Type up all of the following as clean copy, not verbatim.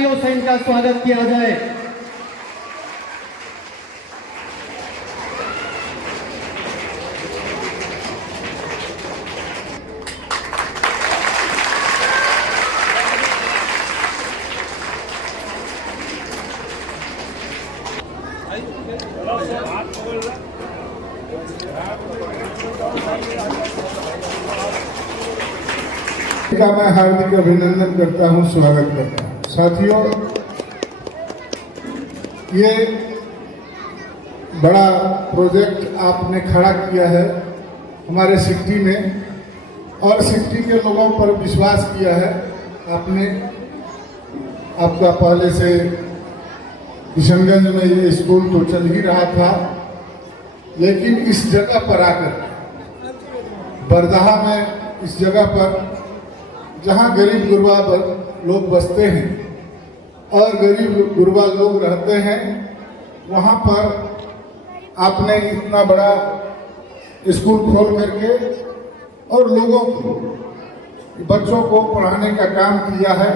तालियों से इनका स्वागत किया जाए। का मैं हार्दिक अभिनंदन करता हूं, स्वागत करता हूं। साथियों, ये बड़ा प्रोजेक्ट आपने खड़ा किया है हमारे सिटी में और सिटी के लोगों पर विश्वास किया है आपने। आपका पहले से किशनगंज में ये स्कूल तो चल ही रहा था, लेकिन इस जगह पर आकर बरदहा में इस जगह पर जहाँ गरीब गुरबा लोग बसते हैं और गरीब गुरबा लोग रहते हैं, वहाँ पर आपने इतना बड़ा स्कूल खोल करके और लोगों को, बच्चों को पढ़ाने का काम किया है।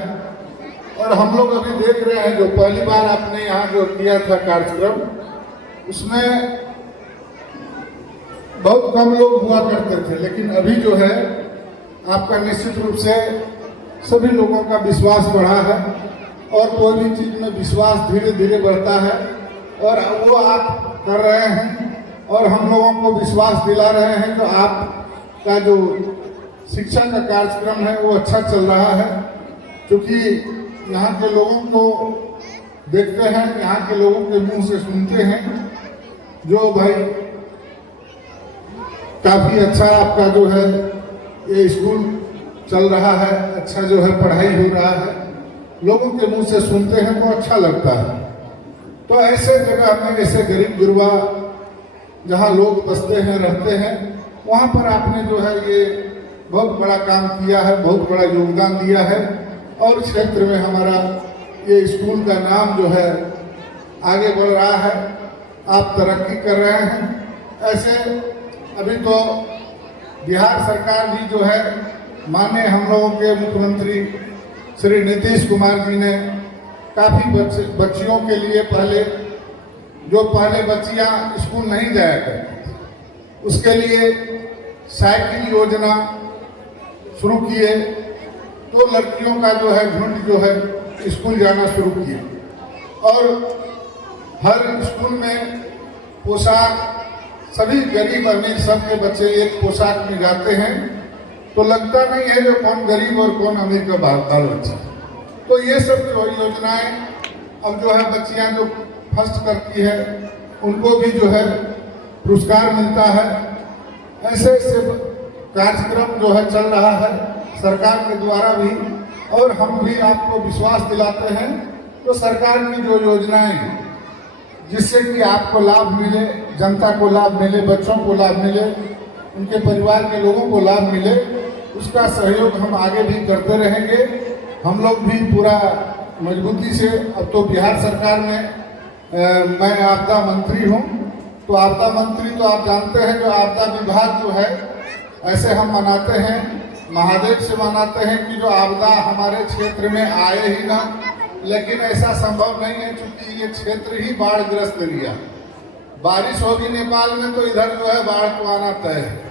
और हम लोग अभी देख रहे हैं, जो पहली बार आपने यहाँ जो किया था कार्यक्रम, उसमें बहुत कम लोग हुआ करते थे, लेकिन अभी जो है आपका निश्चित रूप से सभी लोगों का विश्वास बढ़ा है और कोई भी चीज में विश्वास धीरे धीरे बढ़ता है और वो आप कर रहे हैं और हम लोगों को विश्वास दिला रहे हैं। तो आपका जो शिक्षा का कार्यक्रम है वो अच्छा चल रहा है, क्योंकि यहाँ के लोगों को देखते हैं, यहाँ के लोगों के मुंह से सुनते हैं, जो भाई काफी अच्छा आपका जो है ये स्कूल चल रहा है, अच्छा जो है पढ़ाई हो रहा है, लोगों के मुंह से सुनते हैं तो अच्छा लगता है। तो ऐसे जगह में, ऐसे गरीब गुरबा जहां लोग बसते हैं, रहते हैं, वहां पर आपने जो है ये बहुत बड़ा काम किया है, बहुत बड़ा योगदान दिया है और क्षेत्र में हमारा ये स्कूल का नाम जो है आगे बढ़ रहा है, आप तरक्की कर रहे हैं। ऐसे अभी तो बिहार सरकार भी जो है, माननीय हम लोगों के मुख्यमंत्री श्री नीतीश कुमार जी ने काफ़ी बच्चियों के लिए पहले बच्चियां स्कूल नहीं जाया करती, उसके लिए साइकिल योजना शुरू किए, तो लड़कियों का जो है झुंड जो है स्कूल जाना शुरू किए और हर स्कूल में पोशाक, सभी गरीब अमीर सबके बच्चे एक पोशाक में जाते हैं, तो लगता नहीं है जो कौन गरीब और कौन अमीर का बाल बच्चा। तो ये सब जो योजनाएं अब जो है बच्चियां जो फर्स्ट करती है उनको भी जो है पुरस्कार मिलता है। ऐसे ऐसे कार्यक्रम जो है चल रहा है सरकार के द्वारा भी, और हम भी आपको विश्वास दिलाते हैं तो सरकार की जो योजनाएं जिससे कि आपको लाभ मिले, जनता को लाभ मिले, बच्चों को लाभ मिले, उनके परिवार के लोगों को लाभ मिले, उसका सहयोग हम आगे भी करते रहेंगे। हम लोग भी पूरा मजबूती से, अब तो बिहार सरकार में मैं आपदा मंत्री हूँ, तो आपदा मंत्री तो आप जानते हैं, जो आपदा विभाग जो है ऐसे हम मनाते हैं, महादेव से मनाते हैं कि जो आपदा हमारे क्षेत्र में आए ही ना, लेकिन ऐसा संभव नहीं है क्योंकि ये क्षेत्र ही बाढ़ग्रस्त एरिया, बारिश होगी नेपाल में तो इधर जो है बाढ़ को आना तय है।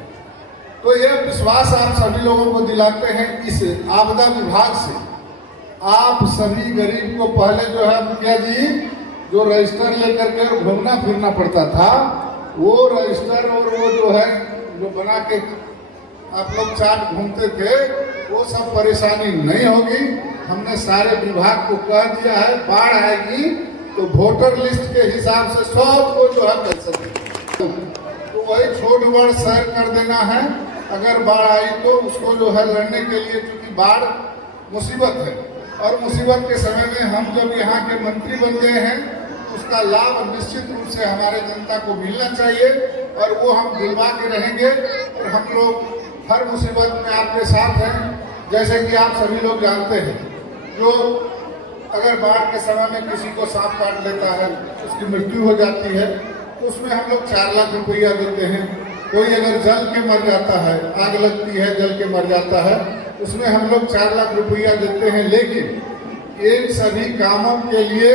तो यह विश्वास आप सभी लोगों को दिलाते हैं, इस आपदा विभाग से आप सभी गरीब को पहले जो है मुखिया जी जो रजिस्टर लेकर के घूमना फिरना पड़ता था, वो रजिस्टर और वो जो है जो बना के आप लोग चार्ट घूमते थे, वो सब परेशानी नहीं होगी। हमने सारे विभाग को कह दिया है, बाढ़ आएगी तो वोटर लिस्ट के हिसाब से सबको जो है पैसा देंगे, तो वही छोट बड़ शेयर कर देना है। अगर बाढ़ आई तो उसको जो है लड़ने के लिए, क्योंकि बाढ़ मुसीबत है और मुसीबत के समय में हम जब यहाँ के मंत्री बन गए हैं, उसका लाभ निश्चित रूप से हमारे जनता को मिलना चाहिए और वो हम दिलवा के रहेंगे। और हम लोग हर मुसीबत में आपके साथ हैं। जैसे कि आप सभी लोग जानते हैं, जो अगर बाढ़ के समय में किसी को सांप काट लेता है, उसकी मृत्यु हो जाती है, तो उसमें हम लोग 4 लाख रुपया देते हैं। कोई अगर जल के मर जाता है, आग लगती है, जल के मर जाता है, उसमें हम लोग 4 लाख रुपया देते हैं। लेकिन इन सभी कामों के लिए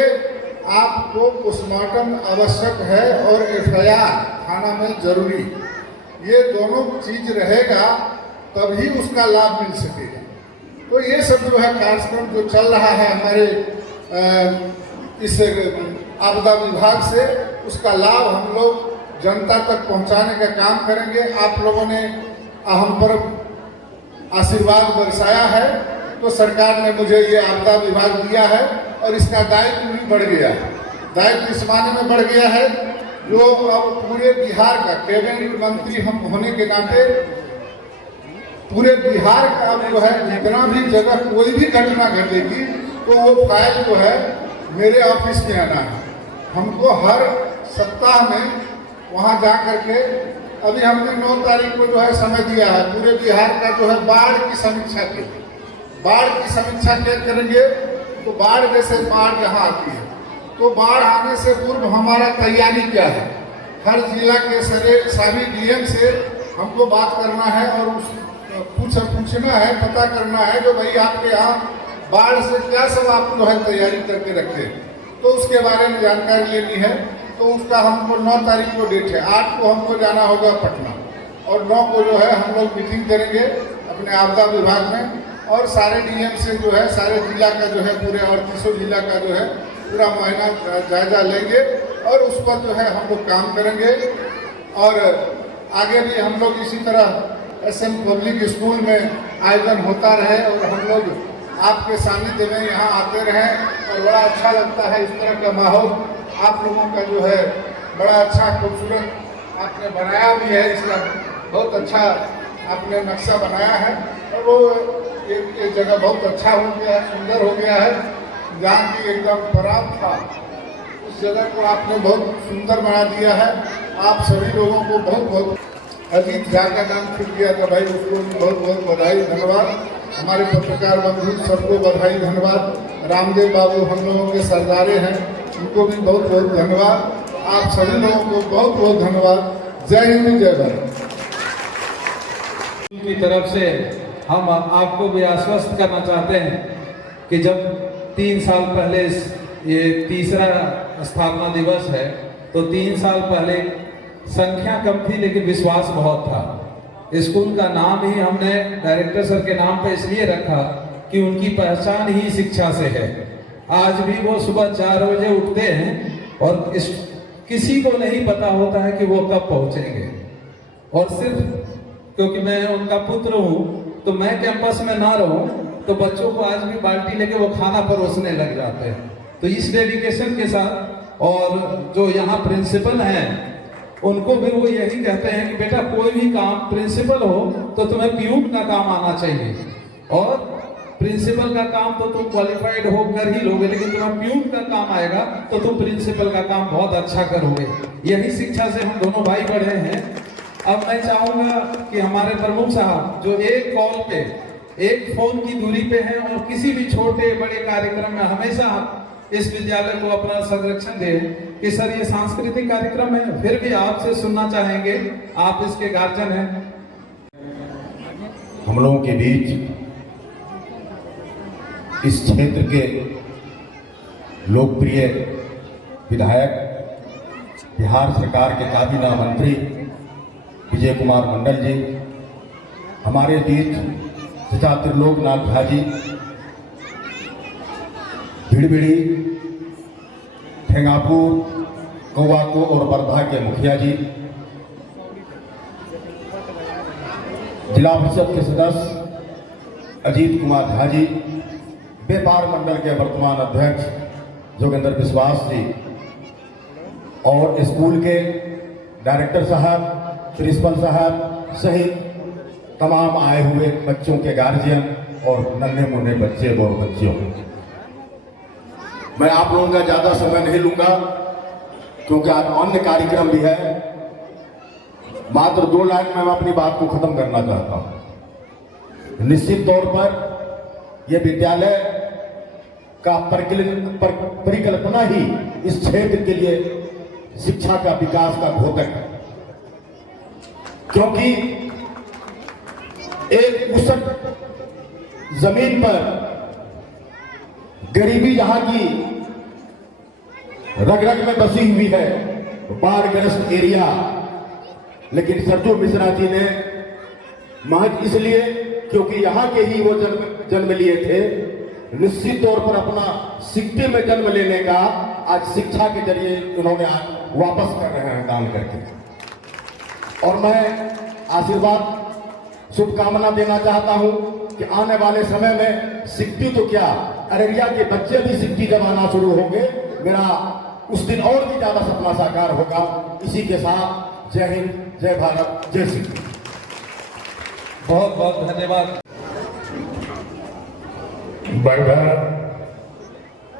आपको पोस्टमार्टम आवश्यक है और एफआईआर थाना में जरूरी। ये दोनों चीज रहेगा तभी उसका लाभ मिल सकेगा। तो ये सब जो है कार्यक्रम जो चल रहा है हमारे इस आपदा विभाग से, उसका लाभ हम लोग जनता तक पहुंचाने का काम करेंगे। आप लोगों ने हम पर आशीर्वाद बरसाया है तो सरकार ने मुझे ये आपदा विभाग दिया है और इसका दायित्व भी बढ़ गया है। दायित्व इस माने में बढ़ गया है जो अब पूरे बिहार का कैबिनेट मंत्री हम होने के नाते पूरे बिहार का जो है जितना भी जगह कोई भी घटना घटेगी तो वो फाइल जो है मेरे ऑफिस में आना है। हमको हर सप्ताह में वहाँ जा करके अभी हमने 9 तारीख को जो है समय दिया है पूरे बिहार का जो है बाढ़ की समीक्षा के। बाढ़ की समीक्षा क्या करेंगे तो बाढ़ जैसे बाढ़ जहाँ आती है तो बाढ़ आने से पूर्व हमारा तैयारी क्या है, हर जिला के सभी डीएम से हमको बात करना है और उस पूछना है, पता करना है जो भाई आपके यहाँ बाढ़ से क्या सब आप जो है तैयारी करके रखे, तो उसके बारे में जानकारी लेनी है। तो उसका हमको 9 तारीख को डेट है, 8 को हमको जाना होगा पटना और 9 को जो है हम लोग मीटिंग करेंगे अपने आपदा विभाग में और सारे डीएम से जो है सारे जिला का जो है पूरे 38 जिला का जो है पूरा महीना जायजा लेंगे और उस पर जो है हम लोग काम करेंगे। और आगे भी हम लोग इसी तरह एसएम पब्लिक स्कूल में आयोजन होता रहे और हम लोग आपके सानिध्य में यहाँ आते रहें और बड़ा अच्छा लगता है इस तरह का माहौल आप लोगों का जो है बड़ा अच्छा खूबसूरत आपने बनाया भी है, इसका बहुत अच्छा आपने नक्शा बनाया है और वो एक जगह बहुत अच्छा हो गया है, सुंदर हो गया है। जहाँ की एकदम खराब था उस जगह को आपने बहुत सुंदर बना दिया है। आप सभी लोगों को बहुत बहुत अजीत झा का नाम छूट गया था भाई, उसको भी बहुत बहुत बधाई धन्यवाद। हमारे पत्रकार बंधु सबको बधाई धन्यवाद। रामदेव बाबू हम लोगों के सरदारे हैं, उनको भी बहुत बहुत धन्यवाद। आप सभी लोगों को बहुत बहुत धन्यवाद। जय हिंद जय भारत। की तरफ से हम आपको भी आश्वस्त करना चाहते हैं कि जब 3 साल पहले ये तीसरा स्थापना दिवस है तो 3 साल पहले संख्या कम थी लेकिन विश्वास बहुत था। स्कूल का नाम ही हमने डायरेक्टर सर के नाम पर इसलिए रखा कि उनकी पहचान ही शिक्षा से है। आज भी वो सुबह 4 बजे उठते हैं और किसी को नहीं पता होता है कि वो कब पहुंचेंगे। और सिर्फ क्योंकि मैं उनका पुत्र हूँ तो मैं कैंपस में ना रहूं तो बच्चों को आज भी बाल्टी लेके वो खाना परोसने लग जाते हैं। तो इस डेडिकेशन के साथ और जो यहाँ प्रिंसिपल हैं उनको भी वो यही कहते हैं कि बेटा कोई भी काम प्रिंसिपल हो तो तुम्हें पीयूष का काम आना चाहिए और प्रिंसिपल का काम तो तुम क्वालिफाइड होकर ही लोगे, लेकिन तुम्हें पीयूष का काम आएगा तो तुम प्रिंसिपल का काम बहुत अच्छा करोगे। यही शिक्षा से हम दोनों भाई बढ़े हैं। अब मैं चाहूंगा कि हमारे प्रमुख साहब जो एक कॉल पे एक फोन की दूरी पे हैं और किसी भी छोटे बड़े कार्यक्रम में हमेशा इस विद्यालय को अपना संरक्षण दे कि सर ये सांस्कृतिक कार्यक्रम है, फिर भी आपसे सुनना चाहेंगे, आप इसके गार्जियन हैं। हम लोगों के बीच इस क्षेत्र के लोकप्रिय विधायक, बिहार सरकार के काबीना मंत्री विजय कुमार मंडल जी, हमारे बीच चाचा त्रिलोकनाथ झा जी, भिड़भिड़ी, ठेंगापुर, कौवाको और वर्धा के मुखिया जी, जिला परिषद के सदस्य अजीत कुमार झा जी, व्यापार मंडल के वर्तमान अध्यक्ष जोगेंद्र विश्वास जी और स्कूल के डायरेक्टर साहब, प्रिंसिपल साहब सहित तमाम आए हुए बच्चों के गार्जियन और नन्हे मुन्ने बच्चे और बच्चियों, मैं आप लोगों का ज़्यादा समय नहीं लूँगा क्योंकि आज अन्य कार्यक्रम भी है। मात्र 2 लाइन में मैं अपनी बात को खत्म करना चाहता हूँ। निश्चित तौर पर यह विद्यालय का परिकल्पना ही इस क्षेत्र के लिए शिक्षा का विकास का घोतक है, क्योंकि एक उसक जमीन पर गरीबी यहाँ की रग रग में बसी हुई है, बाढ़ग्रस्त एरिया। लेकिन सरजू मिश्रा जी ने महज इसलिए क्योंकि यहाँ के ही वो जन्म लिए थे, निश्चित तौर पर अपना सिक्के में जन्म लेने का आज शिक्षा के जरिए उन्होंने आज वापस कर रहे हैं काम करके। और मैं आशीर्वाद शुभकामना देना चाहता हूं कि आने वाले समय में सिक्की तो क्या, अररिया के बच्चे भी सिक्की जब आना शुरू होंगे, मेरा उस दिन और भी ज्यादा सपना साकार होगा। इसी के साथ जय हिंद, जय भारत, जय सिक्की। बहुत बहुत धन्यवाद। बरधा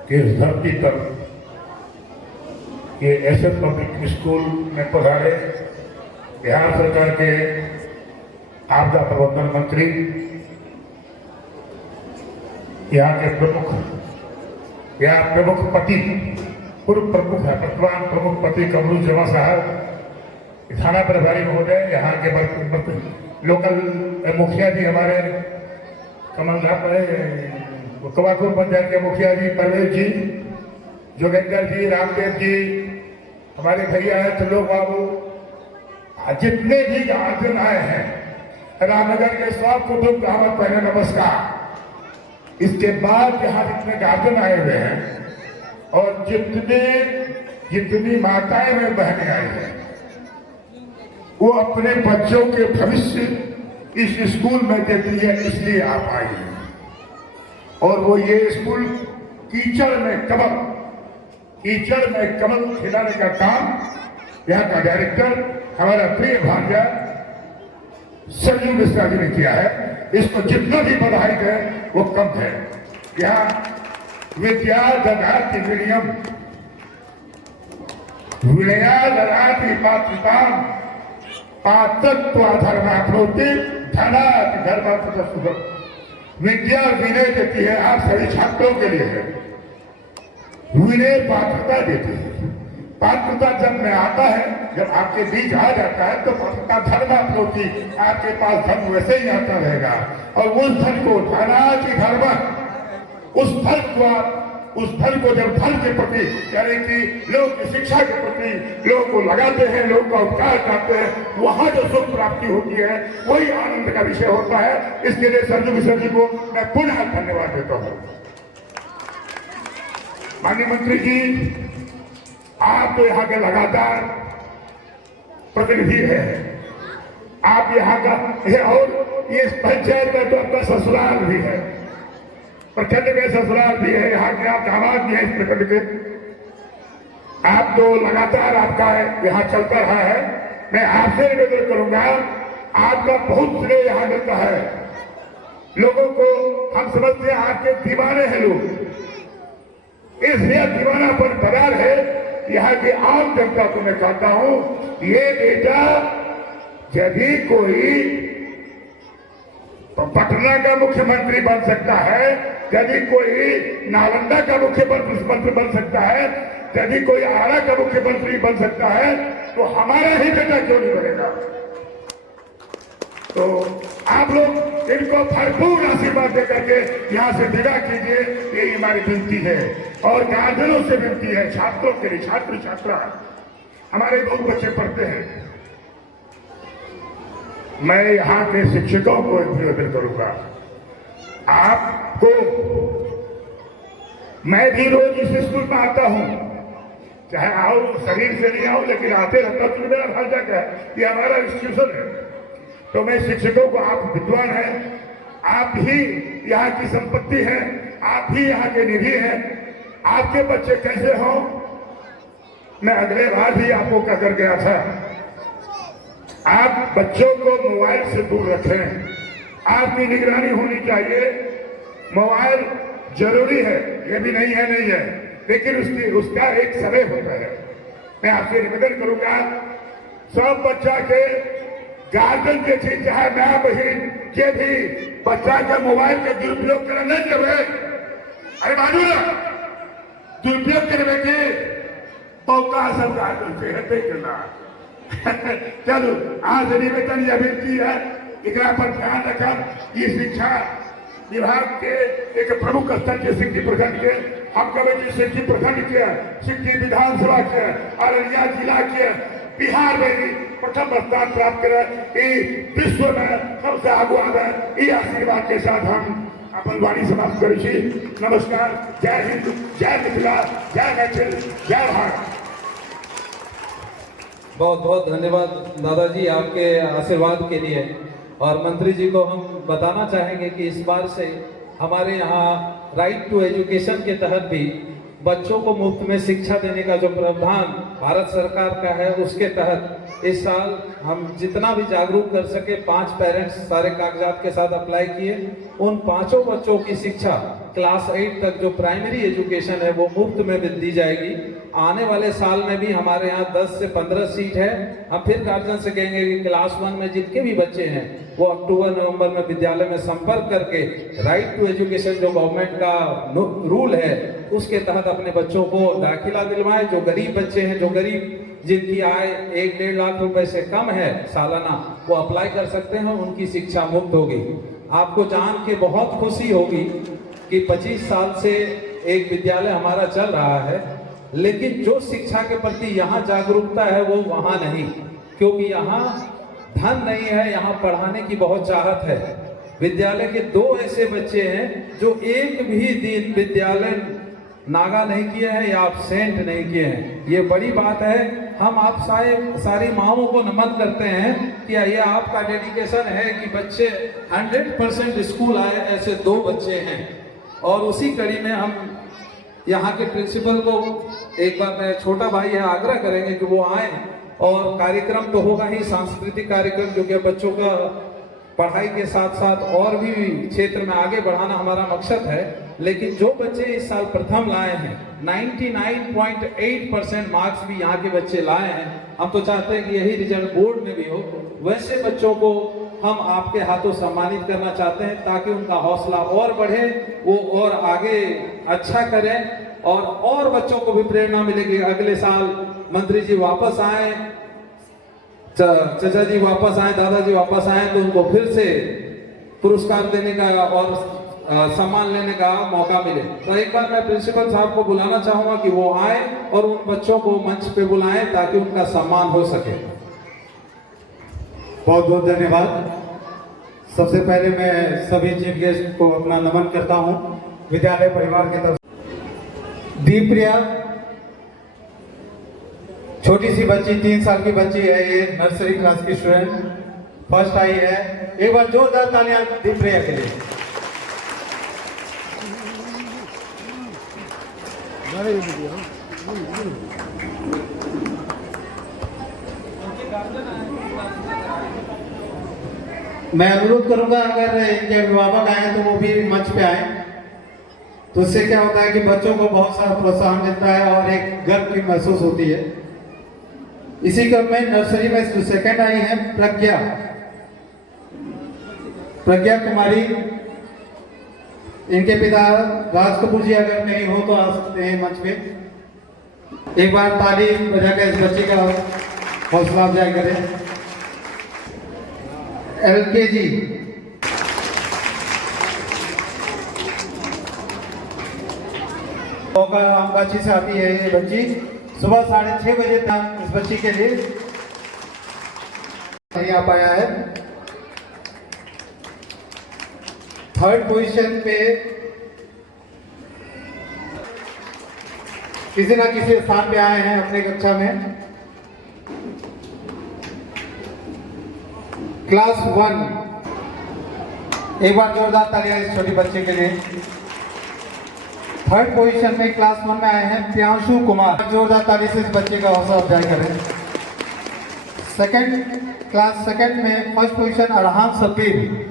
की इस धरती पर ये एसएस पब्लिक स्कूल में पधारे बिहार सरकार के आपदा प्रबंधन मंत्री, यहाँ के प्रमुख, यहाँ प्रमुख पति, पूर्व प्रमुख है, वर्तमान प्रमुख पति कमरू जमा साहब, थाना प्रभारी महोदय, यहाँ के लोकल मुखिया जी हमारे कवाकुर पंचायत के मुखिया जी परवेज जी, जोगेंद्र जी, रामदेव जी, हमारे भैया हैं त्रिलोक बाबू, जितने भी गार्जियन आए हैं रामनगर के सब कुटुंब का हम पहले नमस्कार। इसके बाद यहाँ जितने गार्जियन आए हुए हैं और जितनी माताएं में बहनें आई हैं, वो अपने बच्चों के भविष्य इस स्कूल में देती है, इसलिए आप आई हैं। और वो ये स्कूल कीचड़ में कमल खिलाने का काम यहाँ का डायरेक्टर हमारा प्रिय भांजा सरजू मिश्रा जी ने किया है। इसको जितना भी बधाई दें वो कम है। यहाँ विद्या ददाति विनयम विनया ददाति पात्रताम पात्रत्वाधर्माप्नोति धनाति धर्मार्थतः। विद्या विनय देती है, आप सभी छात्रों के लिए है। विनय पात्रता देती है। पात्रता जब में आता है, जब आपके बीच आ जाता है तो पात्रता धर्माप्नोति, आपके पास धर्म वैसे ही आता रहेगा। और उस धन को धनाति धर्म, उस धन को जब धन के प्रति यानी कि लोग की शिक्षा के प्रति लोग को लगाते हैं, लोग का उपकार करते हैं, वहां जो सुख प्राप्ति होती है वही आनंद का विषय होता है। इसके लिए सरजू मिश्रा जी को मैं पुनः धन्यवाद देता हूं। माननीय मंत्री जी, आप तो यहाँ के लगातार प्रतिनिधि है, आप यहाँ का है और ये पंचायत में तो आपका ससुराल भी है, प्रखंड में ससुराल भी है, यहाँ के आप दामाद भी है इस प्रखंड के। आप तो लगातार आपका यहाँ चलता रहा है। मैं आपसे निवेदन करूंगा, आपका बहुत श्रेय यहाँ मिलता है। लोगों को हम समझते हैं आपके दीवाने हैं लोग, इसलिए दीवानापन बदल है। यहाँ की आम जनता को मैं कहता हूं, ये बेटा यदि कोई पटना का मुख्यमंत्री बन सकता है, यदि कोई नालंदा का मुख्यमंत्री बन सकता है, यदि कोई आरा का मुख्यमंत्री बन सकता है, तो हमारा ही बेटा क्यों नहीं बनेगा। तो आप लोग इनको भरपूर आशीर्वाद देकर के यहाँ से विदा कीजिए, यही हमारी विनती है। और गार्जियनों से विनती है, छात्रों के लिए, छात्र छात्रा हमारे बहुत बच्चे पढ़ते हैं। मैं यहाँ के शिक्षकों को निवेदन करूंगा, आपको, मैं भी रोज इस स्कूल में आता हूँ, चाहे आओ शरीर से नहीं आओ, लेकिन आते रहता हूँ, तो मेरा भाषा क्या है, ये हमारा इंस्टीट्यूशन है। तो मैं शिक्षकों को, आप विद्वान हैं, आप ही यहाँ की संपत्ति है, आप ही यहाँ के निधि हैं, आपके बच्चे कैसे हों, मैं अगले बार भी आपको कहकर गया था, आप बच्चों को मोबाइल से दूर रखें, आपकी निगरानी होनी चाहिए। मोबाइल जरूरी है, ये भी नहीं है, लेकिन उसका एक समय होता है। मैं आपसे निवेदन करूंगा, सब बच्चा के गार्जियन के चीज, चाहे माँ बहन के भी बच्चा के मोबाइल का दुरुपयोग करना नहीं देवे। अरे मानू ना, दुरुपयोग करने के मौका सब गार्जियन से है करना। चलो आज निवेदन यह विनती है, इकरा पर ध्यान रखा, ये शिक्षा विभाग के एक प्रमुख स्तर के सिक्की प्रखंड के हम कहे कि सिक्की प्रखंड के सिक्की विधानसभा के अररिया जिला के बिहार में भी प्रथम स्थान प्राप्त करे, विश्व में सबसे आगू आवे, ये आशीर्वाद के साथ हम अपन वाणी समाप्त करै छी। नमस्कार, जय हिंद, जय मिथिला, जय मैथिल, जय भारत। बहुत बहुत धन्यवाद दादाजी आपके आशीर्वाद के लिए। और मंत्री जी को हम बताना चाहेंगे कि इस बार से हमारे यहाँ राइट टू एजुकेशन के तहत भी बच्चों को मुफ्त में शिक्षा देने का जो प्रावधान भारत सरकार का है, उसके तहत इस साल हम जितना भी जागरूक कर सके 5 पेरेंट्स सारे कागजात के साथ अप्लाई किए। उन 5 बच्चों की शिक्षा क्लास 8 तक जो प्राइमरी एजुकेशन है वो मुफ्त में दी जाएगी। आने वाले साल में भी हमारे यहाँ 10 से 15 सीट है। हम फिर गार्जियन से कहेंगे कि क्लास 1 में जितने भी बच्चे हैं वो अक्टूबर नवंबर में विद्यालय में संपर्क करके राइट टू एजुकेशन जो गवर्नमेंट का रूल है उसके तहत अपने बच्चों को दाखिला दिलवाएं। जो गरीब बच्चे हैं, जो गरीब जिनकी आय 1-1.5 लाख रुपए से कम है सालाना, वो अप्लाई कर सकते हैं, उनकी शिक्षा मुफ्त होगी। आपको जान के बहुत खुशी होगी कि 25 साल से एक विद्यालय हमारा चल रहा है, लेकिन जो शिक्षा के प्रति यहाँ जागरूकता है वो वहाँ नहीं, क्योंकि यहाँ धन नहीं है, यहाँ पढ़ाने की बहुत चाहत है। विद्यालय के 2 ऐसे बच्चे हैं जो एक भी दिन विद्यालय नागा नहीं किए हैं या absent नहीं किए हैं। ये बड़ी बात है। हम आप सारी माओं को नमन करते हैं कि ये आपका डेडिकेशन है कि बच्चे 100% स्कूल आए। ऐसे 2 बच्चे हैं और उसी कड़ी में हम यहाँ के प्रिंसिपल को एक बार मेरा छोटा भाई है आग्रह करेंगे कि वो आए। और कार्यक्रम तो होगा ही, सांस्कृतिक कार्यक्रम, जो कि बच्चों का पढ़ाई के साथ साथ और भी क्षेत्र में आगे बढ़ाना हमारा मकसद है। लेकिन जो बच्चे इस साल प्रथम लाए हैं, 99.8% मार्क्स भी यहाँ के बच्चे लाए हैं, हम तो चाहते हैं कि यही रिजल्ट बोर्ड में भी हो। वैसे बच्चों को हम आपके हाथों सम्मानित करना चाहते हैं ताकि उनका हौसला और बढ़े, वो और आगे अच्छा करें और बच्चों को भी प्रेरणा मिलेगी। अगले साल मंत्री जी वापस आए, चाचा जी वापस आए, दादाजी वापस आए तो उनको फिर से पुरस्कार देने का और सम्मान लेने का मौका मिले। तो एक बार मैं प्रिंसिपल साहब को बुलाना चाहूंगा कि वो आए और उन बच्चों को मंच पे बुलाएं ताकि उनका सम्मान हो सके। बहुत बहुत धन्यवाद। सबसे पहले मैं सभी चीफ गेस्ट को अपना नमन करता हूं विद्यालय परिवार की तरफ। दीप्रिया छोटी सी बच्ची, 3 साल की बच्ची है, ये नर्सरी क्लास की स्टूडेंट, फर्स्ट आई है। एक बार जोरदार तालियां दीप्रिया के लिए। मैं अनुरोध करूंगा अगर इनके अभिभावक आए तो वो भी मंच पे आए, तो उससे क्या होता है कि बच्चों को बहुत सारा प्रोत्साहन मिलता है और एक गर्व की महसूस होती है। इसी क्रम में नर्सरी में जो सेकंड आई है प्रज्ञा कुमारी, इनके पिता राज कपूर जी अगर नहीं हो तो आ सकते हैं मंच पे। एक बार ताली बजाकर इस बच्चे का हौसला अफजाई करें। LKG अंबाची से आती है ये बच्ची। सुबह 6:30 बजे तक इस बच्ची के लिए नहीं आ पाया है। थर्ड पोजीशन पे किसी ना किसी स्थान पे आए हैं अपने कक्षा में। क्लास 1, एक बार जोरदार तालियां इस छोटी बच्चे के लिए। थर्ड पोजीशन में क्लास 1 में आए हैं प्रियांशु कुमार, जोरदार ताली से इस बच्चे का हौसला अफजाई करें। क्लास सेकंड में फर्स्ट पोजीशन अरहान सब्बीर।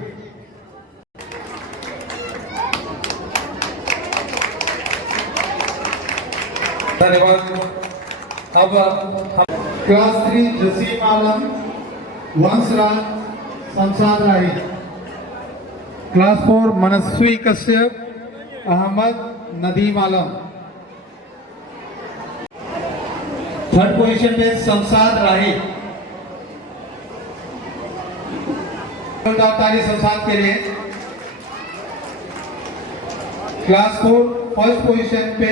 धन्यवाद। अब क्लास 3 जसीम आलम, वंशराज, शमशाद राही। क्लास 4 मनस्वी कश्यप, अहमद नदीम आलम। थर्ड पोजीशन पे शमशाद राही। ताली शमशाद के लिए। क्लास 4 फर्स्ट पोजीशन पे